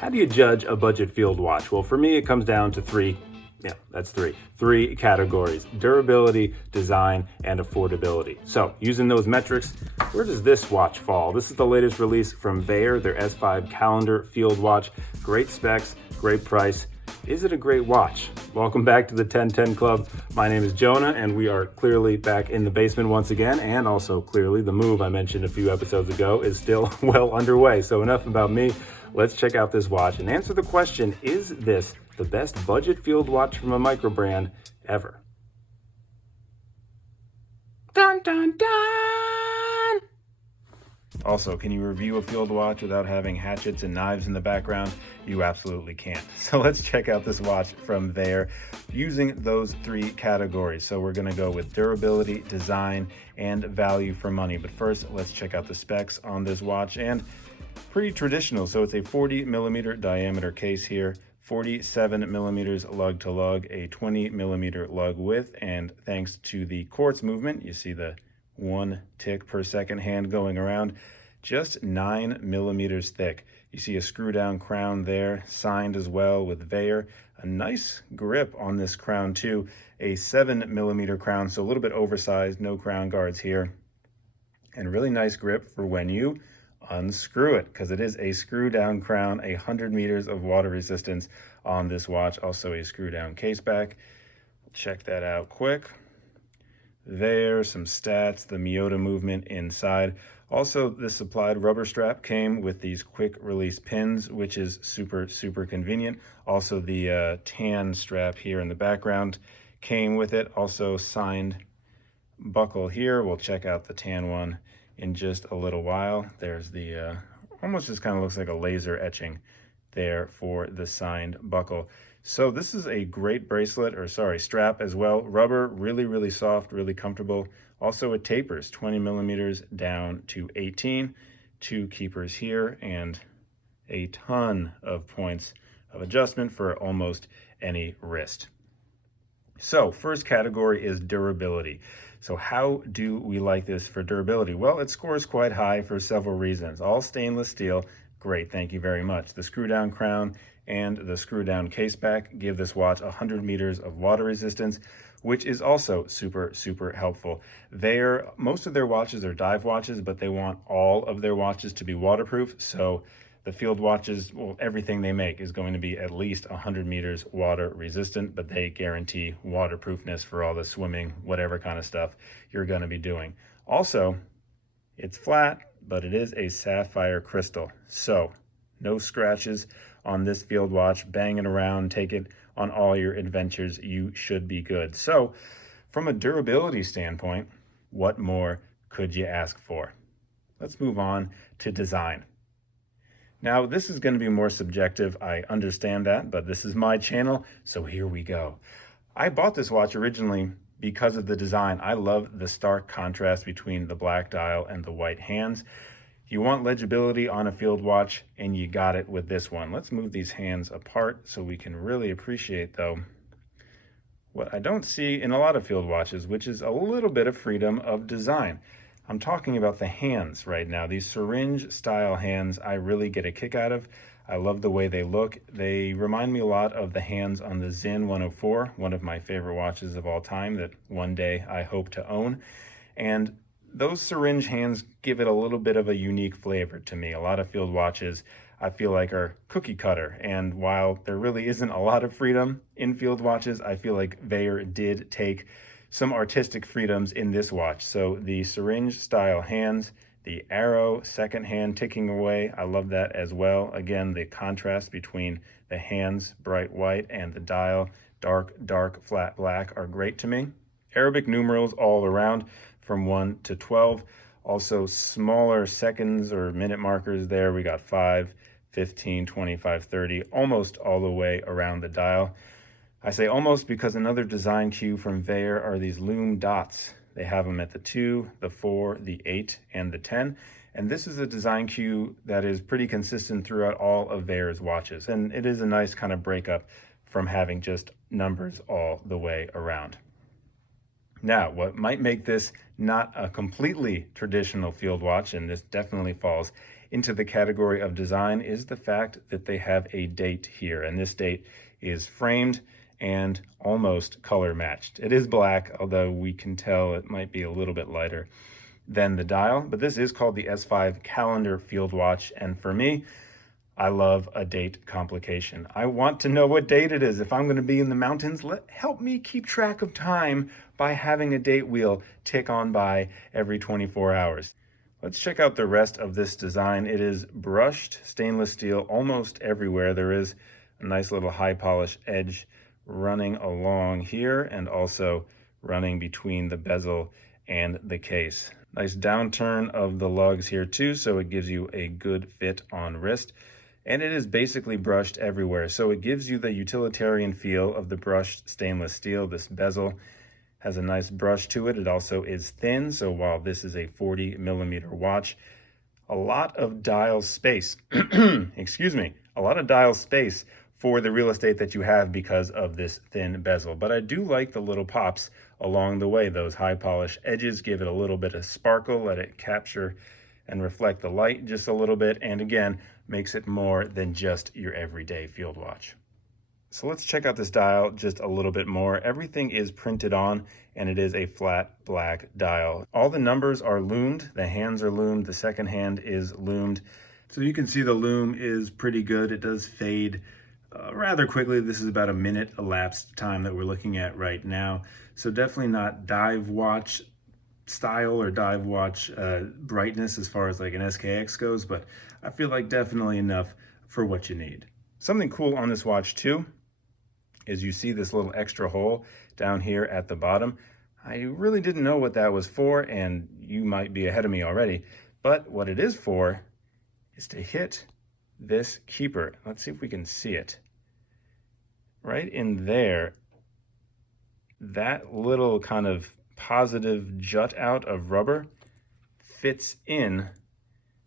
How do you judge a budget field watch? Well, for me, it comes down to three. Yeah, that's three. Three categories: durability, design, and affordability. So, using those metrics, where does this watch fall? This is the latest release from Vaer, their S5 calendar field watch. Great specs, great price. Is it a great watch? Welcome back to the 1010 Club. My name is Jonah, and we are clearly back in the basement once again, and also clearly the move I mentioned a few episodes ago is still well underway. So enough about me. Let's check out this watch and answer the question, is this the best budget field watch from a micro brand ever? Dun dun dun! Also, can you review a field watch without having hatchets and knives in the background? You absolutely can't. So let's check out this watch from Vaer using those three categories. So we're gonna go with durability, design, and value for money. But first, let's check out the specs on this watch. And pretty traditional. So it's a 40 millimeter diameter case here, 47 millimeters lug to lug, a 20 millimeter lug width, and thanks to the quartz movement, you see the 1 tick per second hand going around, just 9 millimeters thick. You see a screw down crown there, signed as well with Vaer. A nice grip on this crown too, a 7 millimeter crown, so a little bit oversized, no crown guards here, and really nice grip for when you unscrew it, because it is a screw down crown, 100 meters of water resistance on this watch, also a screw down case back. Check that out quick. There, some stats, the Miyota movement inside. Also, this supplied rubber strap came with these quick release pins, which is super convenient. Also, the tan strap here in the background came with it. Also, signed buckle here. We'll check out the tan one in just a little while. There's the almost just kind of looks like a laser etching there for the signed buckle. So this is a great bracelet, or sorry, strap as well. Rubber, really soft, really comfortable. Also it tapers 20 millimeters down to 18. 2 keepers here and a ton of points of adjustment for almost any wrist. So first category is durability. So how do we like this for durability? Well, it scores quite high for several reasons. All stainless steel, great, thank you very much. The screw down crown and the screw down case back give this watch 100 meters of water resistance, which is also super helpful. Most of their watches are dive watches, but they want all of their watches to be waterproof. So the field watches, well, everything they make is going to be at least 100 meters water resistant, but they guarantee waterproofness for all the swimming, whatever kind of stuff you're going to be doing. Also, it's flat, but it is a sapphire crystal. So no scratches on this field watch. Bang it around, take it on all your adventures. You should be good. So from a durability standpoint, what more could you ask for? Let's move on to design. Now, this is going to be more subjective. I understand that, but this is my channel, so here we go. I bought this watch originally because of the design. I love the stark contrast between the black dial and the white hands. You want legibility on a field watch, and you got it with this one. Let's move these hands apart so we can really appreciate, though, what I don't see in a lot of field watches, which is a little bit of freedom of design. I'm talking about the hands right now. These syringe style hands I really get a kick out of. I love the way they look. They remind me a lot of the hands on the Zin 104, one of my favorite watches of all time that one day I hope to own. And those syringe hands give it a little bit of a unique flavor to me. A lot of field watches I feel like are cookie cutter. And while there really isn't a lot of freedom in field watches, I feel like Vaer did take some artistic freedoms in this watch. So the syringe style hands, the arrow second hand ticking away, I love that as well. Again, the contrast between the hands, bright white, and the dial, dark flat black, are great to me. Arabic numerals all around from 1 to 12. Also smaller seconds or minute markers there. We got 5, 15, 25, 30, almost all the way around the dial. I say almost because another design cue from Vaer are these lume dots. They have them at the 2, the 4, the 8, and the 10. And this is a design cue that is pretty consistent throughout all of Vaer's watches. And it is a nice kind of breakup from having just numbers all the way around. Now, what might make this not a completely traditional field watch, and this definitely falls into the category of design is the fact that they have a date here, and this date is framed and almost color matched. It is black, although we can tell it might be a little bit lighter than the dial, but this is called the S5 calendar field watch, and for me, I love a date complication. I want to know what date it is. If I'm going to be in the mountains, help me keep track of time by having a date wheel tick on by every 24 hours. Let's check out the rest of this design. It is brushed stainless steel almost everywhere. There is a nice little high polish edge running along here and also running between the bezel and the case. Nice downturn of the lugs here too, so it gives you a good fit on wrist. And it is basically brushed everywhere, so it gives you the utilitarian feel of the brushed stainless steel. This bezel has a nice brush to it. It also is thin, so while this is a 40mm watch, a lot of dial space, excuse me, a lot of dial space for the real estate that you have because of this thin bezel. But I do like the little pops along the way. Those high polish edges give it a little bit of sparkle, let it capture and reflect the light just a little bit, and again, makes it more than just your everyday field watch. So let's check out this dial just a little bit more. Everything is printed on, and it is a flat black dial. All the numbers are loomed, the hands are loomed, the second hand is loomed. So you can see the loom is pretty good. It does fade rather quickly. This is about a minute elapsed time that we're looking at right now. So definitely not dive watch style or dive watch brightness as far as like an SKX goes, but I feel like definitely enough for what you need. Something cool on this watch too is you see this little extra hole down here at the bottom. I really didn't know what that was for, and you might be ahead of me already, but what it is for is to hit this keeper. Let's see if we can see it. Right in there, that little kind of positive jut out of rubber fits in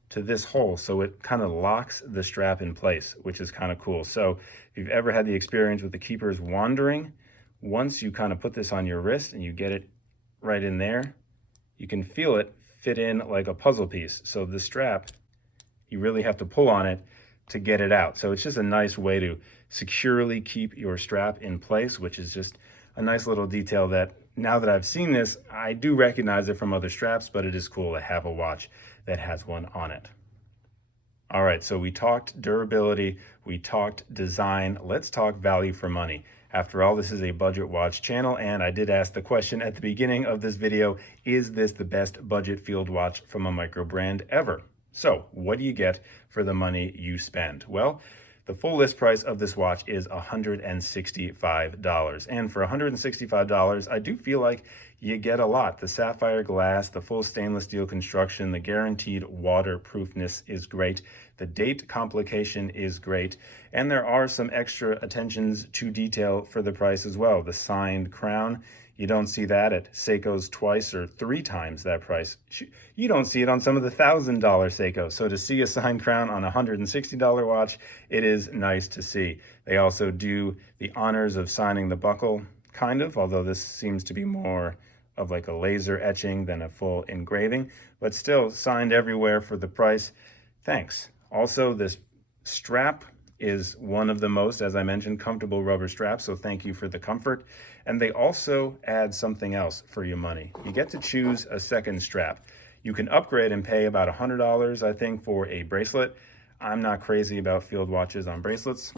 to this hole, so it kind of locks the strap in place, which is kind of cool. So if you've ever had the experience with the keepers wandering, once you kind of put this on your wrist and you get it right in there, you can feel it fit in like a puzzle piece. So the strap, you really have to pull on it to get it out. So it's just a nice way to securely keep your strap in place, which is just a nice little detail that now that I've seen this, I do recognize it from other straps, but it is cool to have a watch that has one on it. All right, so we talked durability, we talked design, let's talk value for money. After all, this is a budget watch channel, and I did ask the question at the beginning of this video, is this the best budget field watch from a micro brand ever? So what do you get for the money you spend? Well, the full list price of this watch is $165. And for $165, I do feel like you get a lot. The sapphire glass, the full stainless steel construction, the guaranteed waterproofness is great. The date complication is great. And there are some extra attentions to detail for the price as well. The signed crown, you don't see that at Seiko's twice or three times that price. You don't see it on some of the $1,000 Seikos. So to see a signed crown on a $160 watch, it is nice to see. They also do the honors of signing the buckle, kind of, although this seems to be more of like a laser etching than a full engraving, but still signed everywhere for the price. Thanks. Also, this strap is one of the most, as I mentioned, comfortable rubber straps, so thank you for the comfort. And they also add something else for your money. You get to choose a second strap. You can upgrade and pay about $100, I think, for a bracelet. I'm not crazy about field watches on bracelets,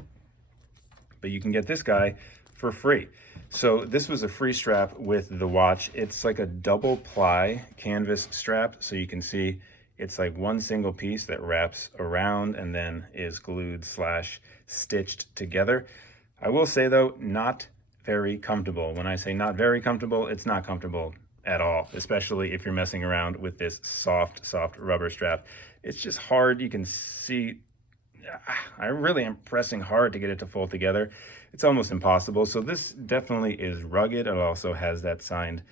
but you can get this guy for free. So this was a free strap with the watch. It's like a double ply canvas strap, so you can see it's like one single piece that wraps around and then is glued / stitched together. I will say though, not very comfortable. When I say not very comfortable, it's not comfortable at all, especially if you're messing around with this soft rubber strap. It's just hard. You can see, I really am pressing hard to get it to fold together. It's almost impossible. So this definitely is rugged. It also has that signed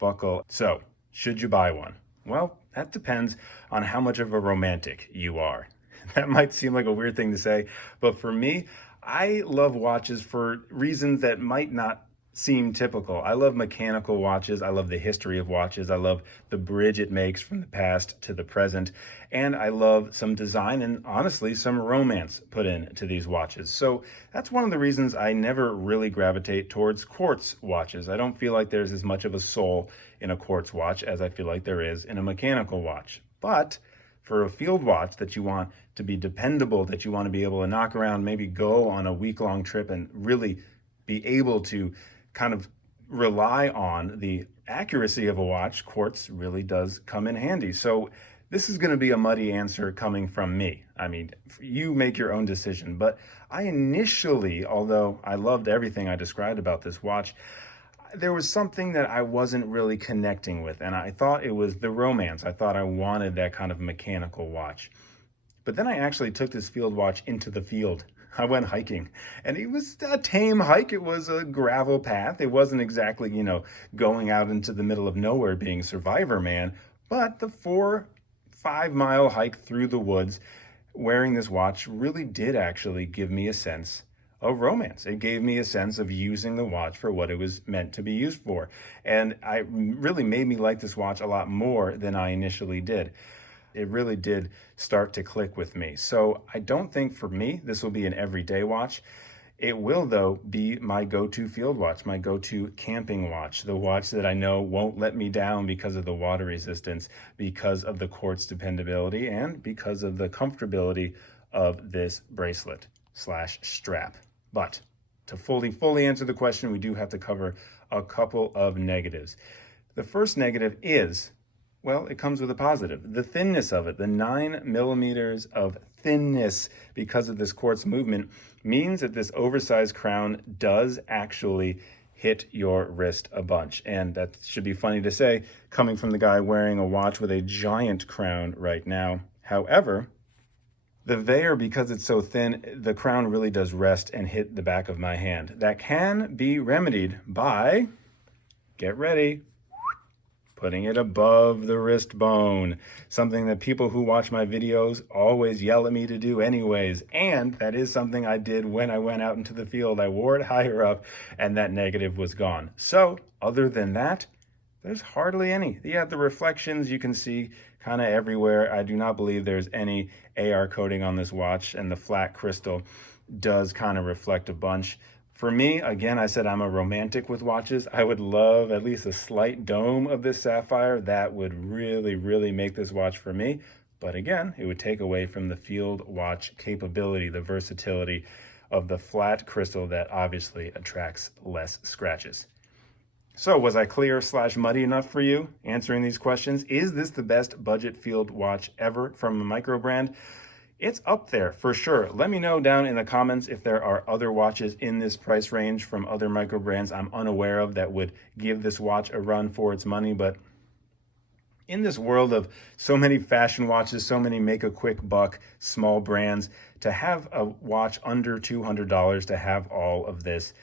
buckle. So should you buy one? Well, that depends on how much of a romantic you are. That might seem like a weird thing to say, but for me, I love watches for reasons that might not seem typical. I love mechanical watches. I love the history of watches. I love the bridge it makes from the past to the present. And I love some design and honestly some romance put into these watches. So that's one of the reasons I never really gravitate towards quartz watches. I don't feel like there's as much of a soul in a quartz watch as I feel like there is in a mechanical watch. But for a field watch that you want to be dependable, that you want to be able to knock around, maybe go on a week-long trip and really be able to kind of rely on the accuracy of a watch, quartz really does come in handy. So this is going to be a muddy answer coming from me. I mean, you make your own decision. But I initially, although I loved everything I described about this watch, there was something that I wasn't really connecting with, and I thought it was the romance. I thought I wanted that kind of mechanical watch. But then I actually took this field watch into the field. I went hiking, and it was a tame hike. It was a gravel path. It wasn't exactly, going out into the middle of nowhere being Survivor Man, but the 4-5 mile hike through the woods wearing this watch really did actually give me a sense of romance. It gave me a sense of using the watch for what it was meant to be used for. And it really made me like this watch a lot more than I initially did. It really did start to click with me. So I don't think for me, this will be an everyday watch. It will, though, be my go-to field watch, my go-to camping watch, the watch that I know won't let me down because of the water resistance, because of the quartz dependability, and because of the comfortability of this bracelet/strap. But to fully answer the question, we do have to cover a couple of negatives. The first negative is, well, it comes with a positive. The thinness of it, the 9 millimeters of thinness because of this quartz movement means that this oversized crown does actually hit your wrist a bunch. And that should be funny to say, coming from the guy wearing a watch with a giant crown right now. However, the Vaer, because it's so thin, the crown really does rest and hit the back of my hand. That can be remedied by, get ready, putting it above the wrist bone, something that people who watch my videos always yell at me to do anyways. And that is something I did when I went out into the field. I wore it higher up and that negative was gone. So other than that, there's hardly any. Yeah, the reflections you can see kind of everywhere. I do not believe there's any AR coating on this watch, and the flat crystal does kind of reflect a bunch. For me, again, I said I'm a romantic with watches. I would love at least a slight dome of this sapphire. That would really, really make this watch for me. But again, it would take away from the field watch capability, the versatility of the flat crystal that obviously attracts less scratches. So was I clear/muddy enough for you answering these questions? Is this the best budget field watch ever from a micro brand? It's up there for sure. Let me know down in the comments if there are other watches in this price range from other micro brands I'm unaware of that would give this watch a run for its money. But in this world of so many fashion watches, so many make a quick buck, small brands, to have a watch under $200, to have all of this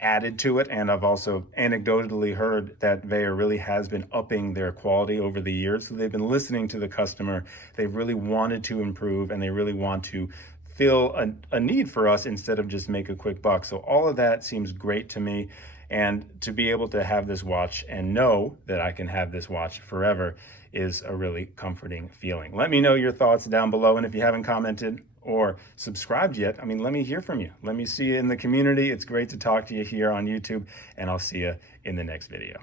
added to it. And I've also anecdotally heard that Vaer really has been upping their quality over the years. So they've been listening to the customer. They've really wanted to improve, and they really want to fill a need for us instead of just make a quick buck. So all of that seems great to me. And to be able to have this watch and know that I can have this watch forever is a really comforting feeling. Let me know your thoughts down below. And if you haven't commented or subscribed yet, let me hear from you. Let me see you in the community. It's great to talk to you here on YouTube, and I'll see you in the next video.